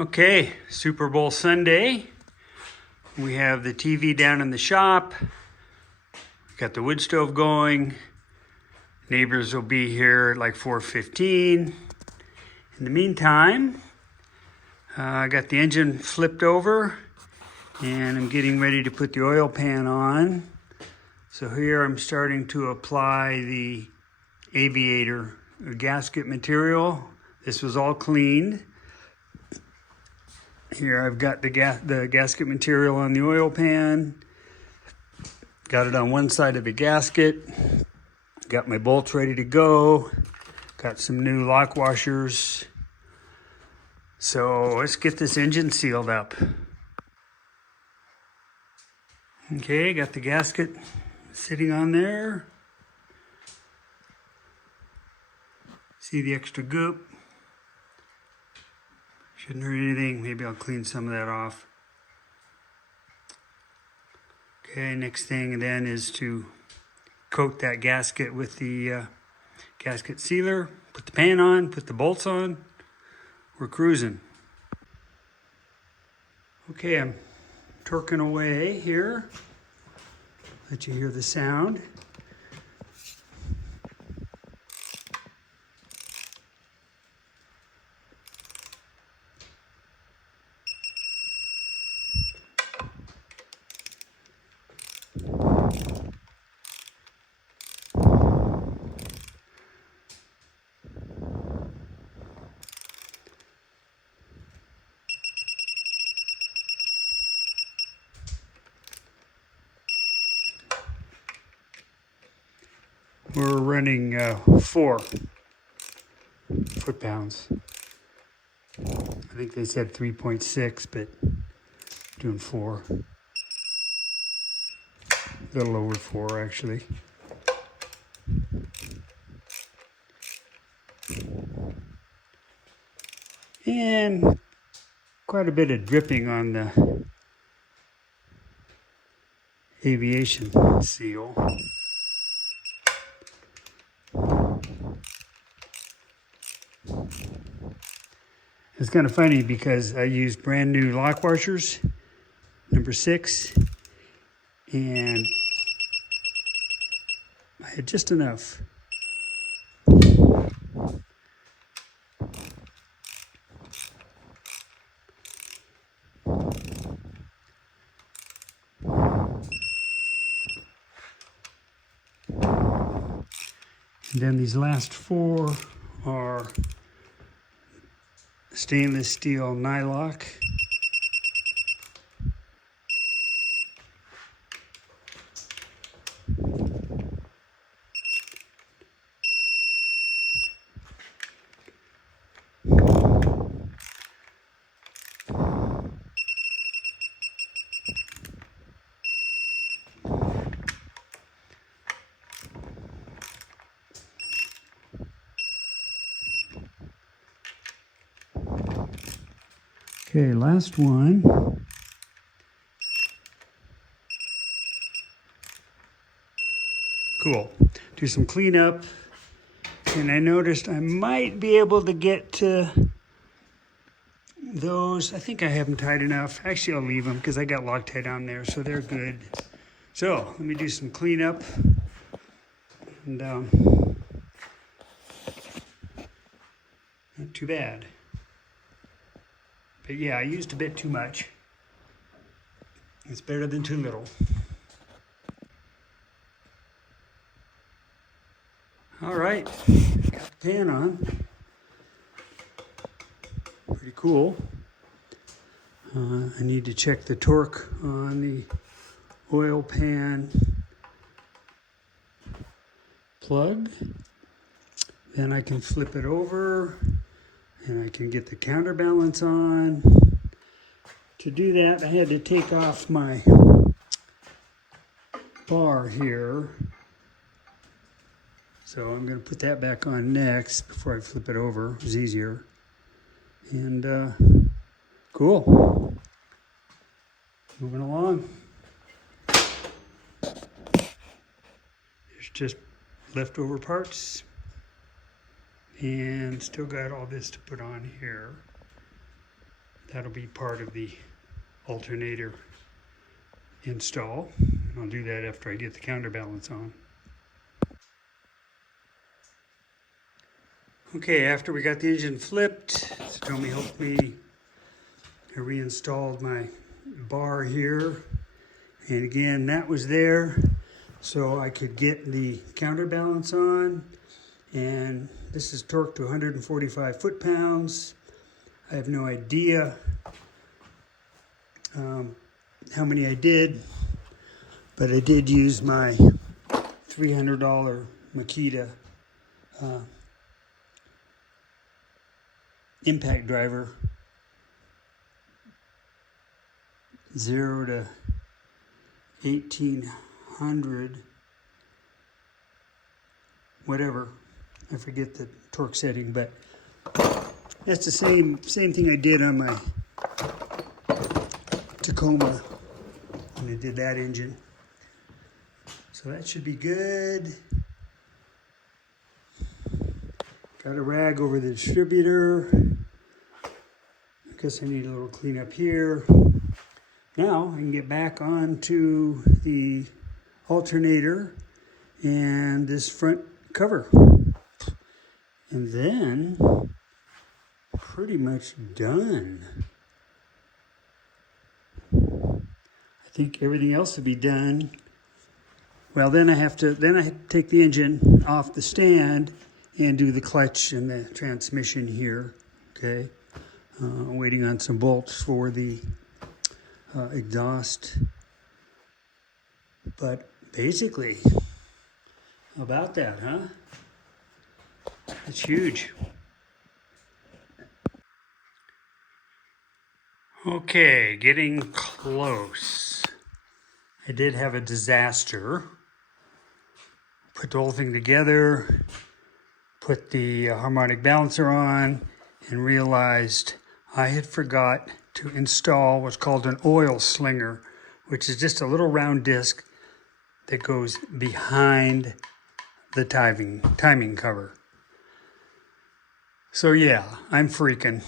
Okay, Super Bowl Sunday. We have the TV down in the shop. Got the wood stove going. Neighbors will be here at like 4:15. In the meantime, I got the engine flipped over and I'm getting ready to put the oil pan on. So here I'm starting to apply the aviator gasket material. This was all cleaned. Here I've got the gasket material on the oil pan. Got it on one side of the gasket. Got my bolts ready to go. Got some new lock washers. So let's get this engine sealed up. Okay, got the gasket sitting on there. See the extra goop? Shouldn't hurt anything. Maybe I'll clean some of that off. Okay, next thing then is to coat that gasket with the gasket sealer. Put the pan on, put the bolts on. We're cruising. Okay, I'm torquing away here. Let you hear the sound. We're running 4 foot-pounds. I think they said 3.6, but doing 4. A little over 4, actually. And quite a bit of dripping on the aviation seal. It's kind of funny because I used brand new lock washers, number 6, and I had just enough. And then these last 4 are stainless steel nylock. Okay, last one. Cool. Do some cleanup. And I noticed I might be able to get to those. I think I have them tied enough. Actually, I'll leave them because I got Loctite on there, so they're good. So let me do some cleanup. And not too bad. But yeah, I used a bit too much. It's better than too little. All right, got the pan on. Pretty cool. I need to check the torque on the oil pan plug. Then I can flip it over and I can get the counterbalance on. To do that, I had to take off my bar here. So I'm going to put that back on next before I flip it over. It was easier. And cool. Moving along. There's just leftover parts. And still got all this to put on here. That'll be part of the alternator install. I'll do that after I get the counterbalance on. Okay, after we got the engine flipped, Tommy helped me. I reinstalled my bar here. And again, that was there so I could get the counterbalance on. And this is torqued to 145 foot-pounds. I have no idea how many I did, but I did use my $300 Makita impact driver, 0 to 1800, whatever. I forget the torque setting, but that's the same thing I did on my Tacoma when I did that engine. So that should be good. Got a rag over the distributor. I guess I need a little cleanup here. Now I can get back onto the alternator and this front cover. And then pretty much done. I think everything else will be done. Well, then I take the engine off the stand and do the clutch and the transmission here. Okay, waiting on some bolts for the exhaust. But basically, about that, huh? It's huge. Okay, getting close. I did have a disaster. Put the whole thing together, put the harmonic balancer on, and realized I had forgot to install what's called an oil slinger, which is just a little round disc that goes behind the timing cover. So yeah, I'm freaking.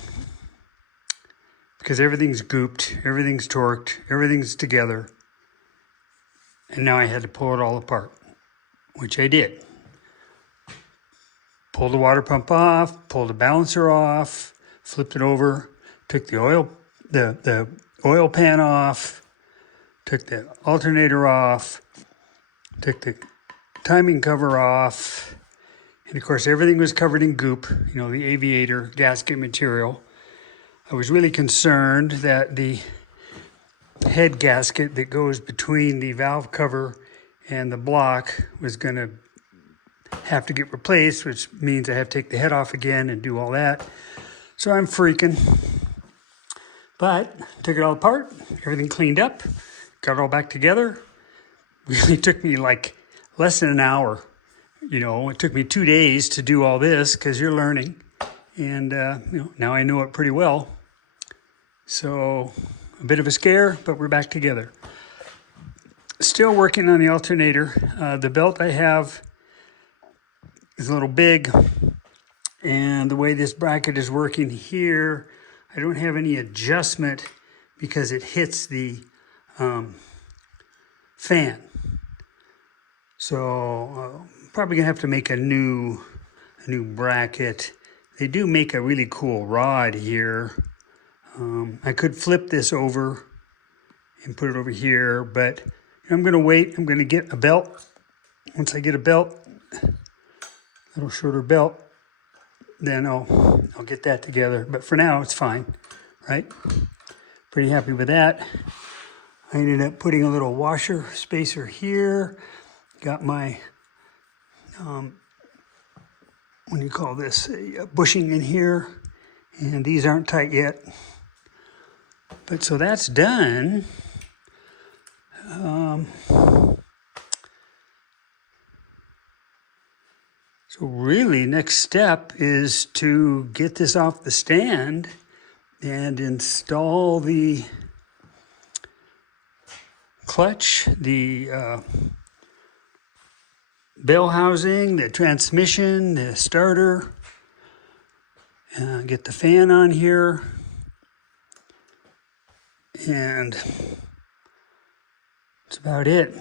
Because everything's gooped, everything's torqued, everything's together. And now I had to pull it all apart, which I did. Pulled the water pump off, pulled the balancer off, flipped it over, took the oil pan off, took the alternator off, took the timing cover off, and of course everything was covered in goop, the aviator gasket material. I was really concerned that the head gasket that goes between the valve cover and the block was going to have to get replaced, which means I have to take the head off again and do all that. So I'm freaking. But took it all apart, everything cleaned up, got it all back together. Really took me like less than an hour. It took me 2 days to do all this because you're learning. And now I know it pretty well. So a bit of a scare, but we're back together. Still working on the alternator. The belt I have is a little big, and the way this bracket is working here, I don't have any adjustment because it hits the fan. So probably gonna have to make a new bracket. They do make a really cool rod here. I could flip this over and put it over here, but I'm gonna wait. I'm gonna get a belt. Once I get a belt, a little shorter belt, then I'll get that together. But for now, it's fine, right? Pretty happy with that. I ended up putting a little washer spacer here. Got my, what do you call this? A bushing in here. And these aren't tight yet. But so that's done. So really, next step is to get this off the stand and install the clutch, the bell housing, the transmission, the starter. Get the fan on here. And that's about it.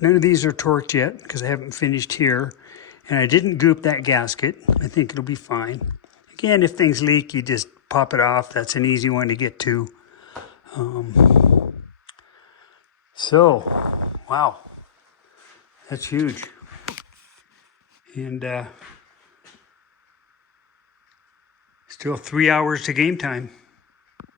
None of these are torqued yet because I haven't finished here. And I didn't goop that gasket. I think it'll be fine. Again, if things leak, you just pop it off. That's an easy one to get to. So, wow, that's huge. And still 3 hours to game time.